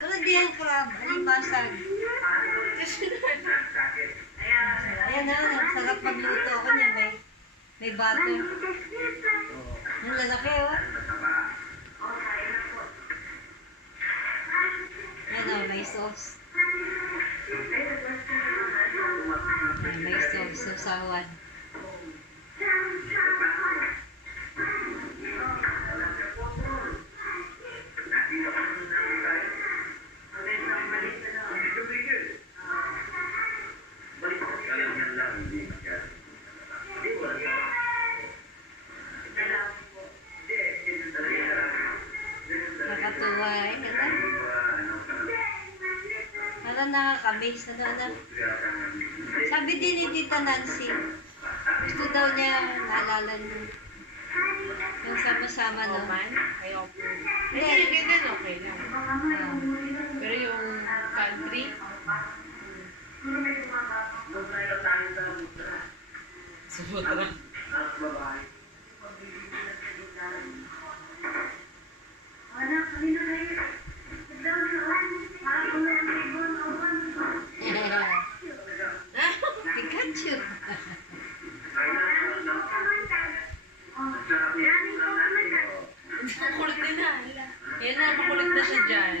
Pero di ang crab, ang basag. Ayan na, sarap magluto ako niya. May butter. Ang lalaki, oh. Ayan, oh, may sauce. Ayan, may sauce, sausawan. Nakatuwa eh. Ano nakakamiss? Ano? Sabi din ni Tita Nancy, gusto daw niya naalala niyo. Yung sama-sama no? Ayoko. Hindi. Ganyan okay lang. Pero yung country, Sutra. Pikachu. Makulit din na. Yan na, makulit na siya dyan.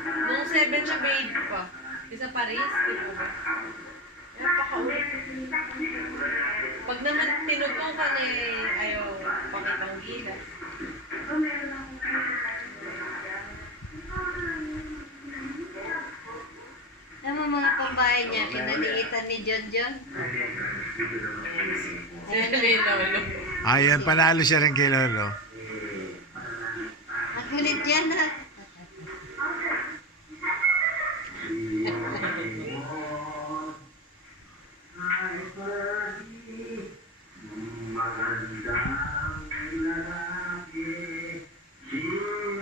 Nung 7 siya babe pa. Isa Paris, di ba ba? Napakaulit. Pag naman tinugtong ka ni ayaw pakitang gila. Alam mo mga pambahay niya, kinaliitan ni John John. May lolo. Ayan, panalo siya rin kay Lolo. Ang kulit yan ha.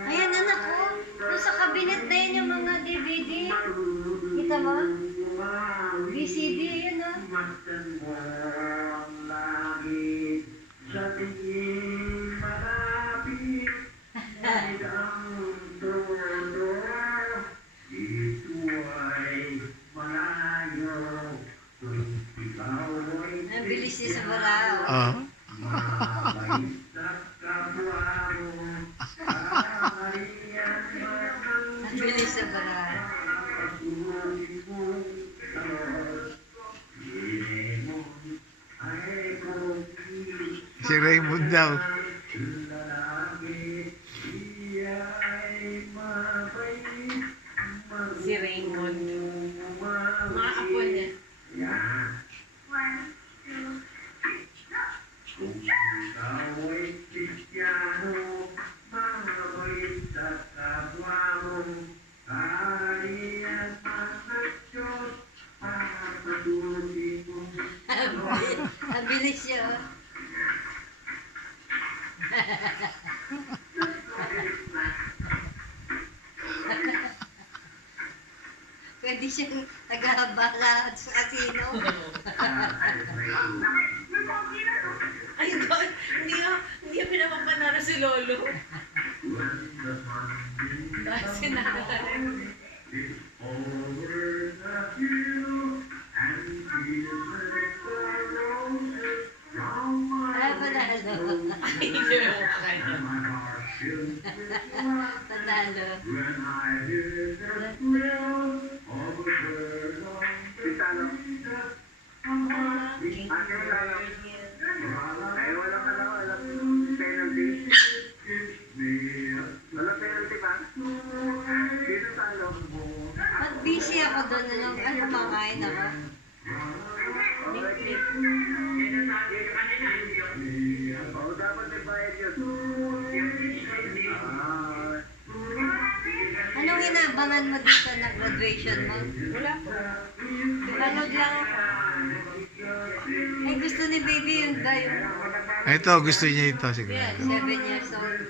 Ayan anak ko, doon sa cabinet na yun yung mga DVD. Kita mo? VCD, yun o. Ang bilis niya sa barao. Oh. Ang bilis sa barao. Si Raymond daw. Si Raymond. Mga apo niya. Ang bilis siya oh. Pwede siyang naghahabala sa kasino. Ay, God! Hindi nga pinapapanalo si Lolo. Dahil sinanalo. Ay, panalo. Ay, hindi mo kaya. Panalo. Ay, wala ka lang alam penalty. Wala penalty ba? Sino talo? Ba't busy ako doon? Ano makain ako? Oo, dapat may bayad yun. Anong inabangan mo dito na graduation mo? Wala po. Panood lang ako. Ay, gusto ni baby yung gayo. Ito, gusto niya ito. Sige. Yeah, 7 years old.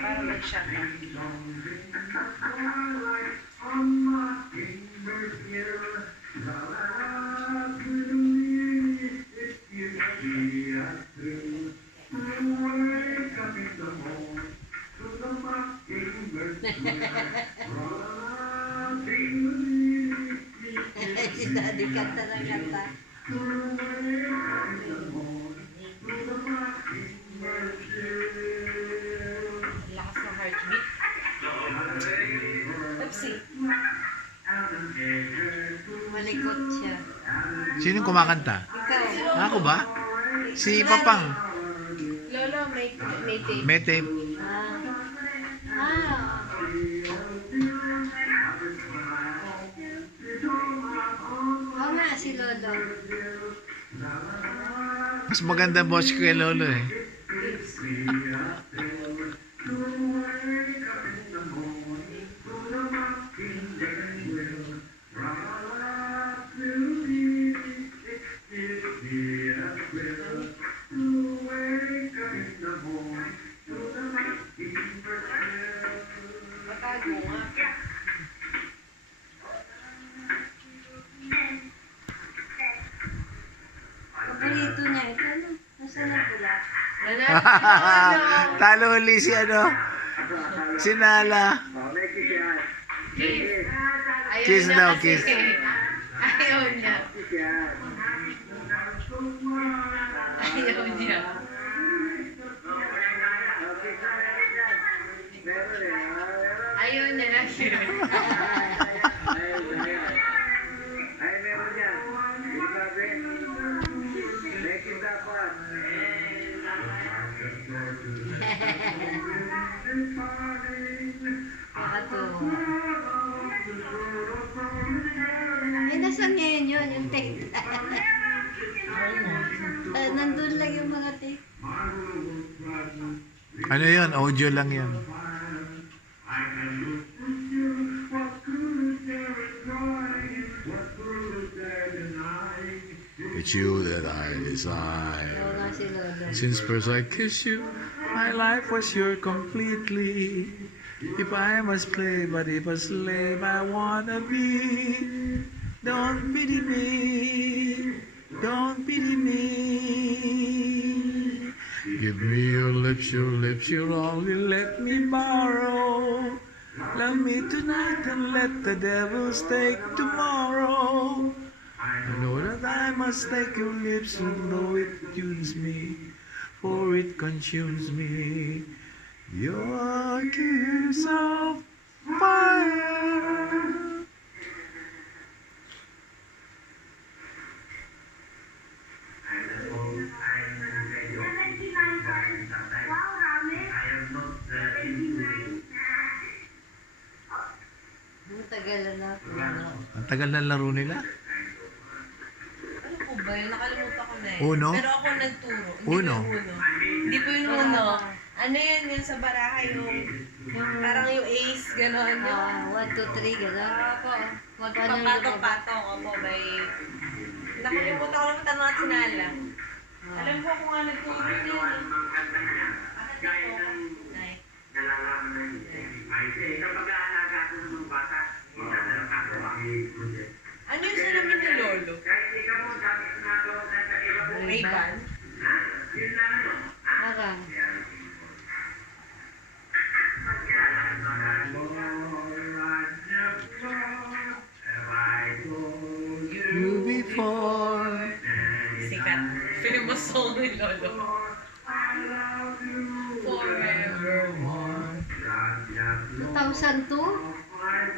Para mag-shut up. kanta ng kanta. Lakas ng heartbeat. Pepsi. Malikot siya. Sinong kumakanta? Ikaw. Ako ba? Si Papang. Lolo, may tape. May tape. Ah. Oo nga, si Lolo. Mas maganda boss ko kay Lolo eh. Matago nga. Paborito niya ito, ano? Nasaan na pula? Talo uli si ano? Si Nala. Oh, may kiss yan. Kiss. Ayaw Kiss niya daw, kasi. kiss. Ayaw niya. Kiss yan. Ayaw niya. Meron eh. Ayaw niya na siya. Ay, meron yan. Di ba, be? May kiss dapat. Nakatuwa. Eh, nasaan ngayon yun? Yung tape. Nandun lang yung mga tape. Ano yun? Audio lang yun. It's you that I desire. Oo nga si Lolo. Since first I kissed you, my life was yours completely. If I must play, but if a slave I wanna be. Don't pity me, don't pity me. Give me your lips, you only let me borrow. Love me tonight and let the devils take tomorrow. I know that I must take your lips, and though it tunes me, for it consumes me. Your kiss of fire. Ang tagal na. Ang tagal na laro nila. Ano po ba yun? Nakalimutan ko na eh. Uno? Pero ako nagturo. Hindi Uno? ko yung Uno. Hindi po yung Uno. Ano yun? Yung sa baraha yung... Parang yung ace, gano'n. Yung... 1, 2, 3, gano'n. Ako. Magkano yung Magpapatong-patong ako by... Nakalimutan ko naman tanong at sinala. Alam ko kung nga nagturo yun eh. Bakit ako? Nay. Ano yung salamin ni Lolo? Ray-Ban? Marang. You before. Sikat. Famous song ni Lolo. Forevermore. 2002?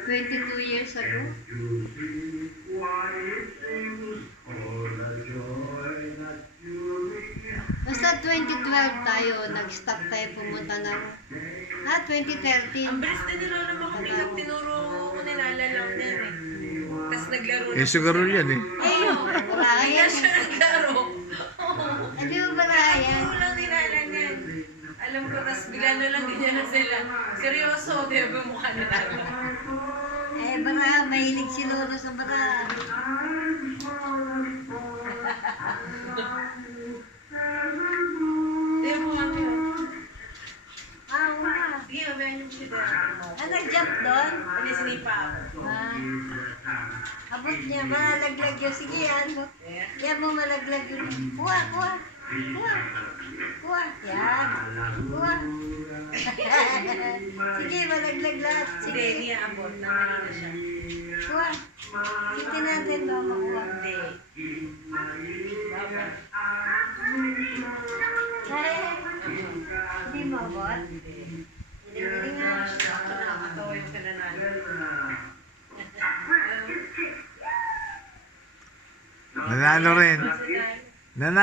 22 years ago? Basta 2012 tayo, nag-stop tayo pumunta ng... 2013. Ang bilis din ni Lolo makapilap. Tinuro ko nilala lang din eh. Tapos naglaro Eh, siguro yan eh. Eh, wala Kaya yan. siya naglaro. Hindi mo ba na yan? Tinuro lang nilala niyan. Alam ko, tapos bigla na lang ganyan na sila. Seryoso, di ba mukha na lalo? Eh, baka mahilig si Lolo sa baka. Di ba mukha niyo? Oo nga. Sige, mabayan niyo siya doon. Nag-jump doon? Ano sinipa ako? Abot niya, malaglag yun. Sige, ano? Yan mo malaglag yun. Kuha, kuha. Kuha. Kuha. Yan. Kuha. Sige, malaglag lahat. Hindi, Sige. hindi aabot. Namahina siya. Kuha. Hitin natin ba makuha? Hindi. Dapat. Ay, hindi mabot. Hindi nga. Nakakatawa yung kananalo. Nanalo rin. Kasi dahil- Nanalo.